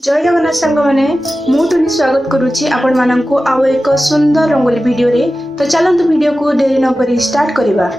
जय जगन्नाथ सांग मैंने मुझे स्वागत करुच्ची आपण मानक आउ एक सुंदर रंगोली वीडियो रे। तो चलतु वीडियो को देरी न करी स्टार्ट करिबा।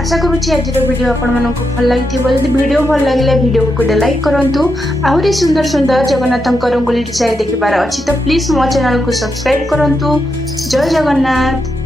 आशा करुच्ची आज वीडियो आपण मानक भल लगी। वीडियो भल लगे वीडियो को गोटे लाइक करूँ। आहरी सुंदर सुंदर जगन्नाथ रंगोली डिजाइन देखिबार अच्छी तो प्लीज मो चैनल को सब्सक्राइब करूँ। जय जगन्नाथ।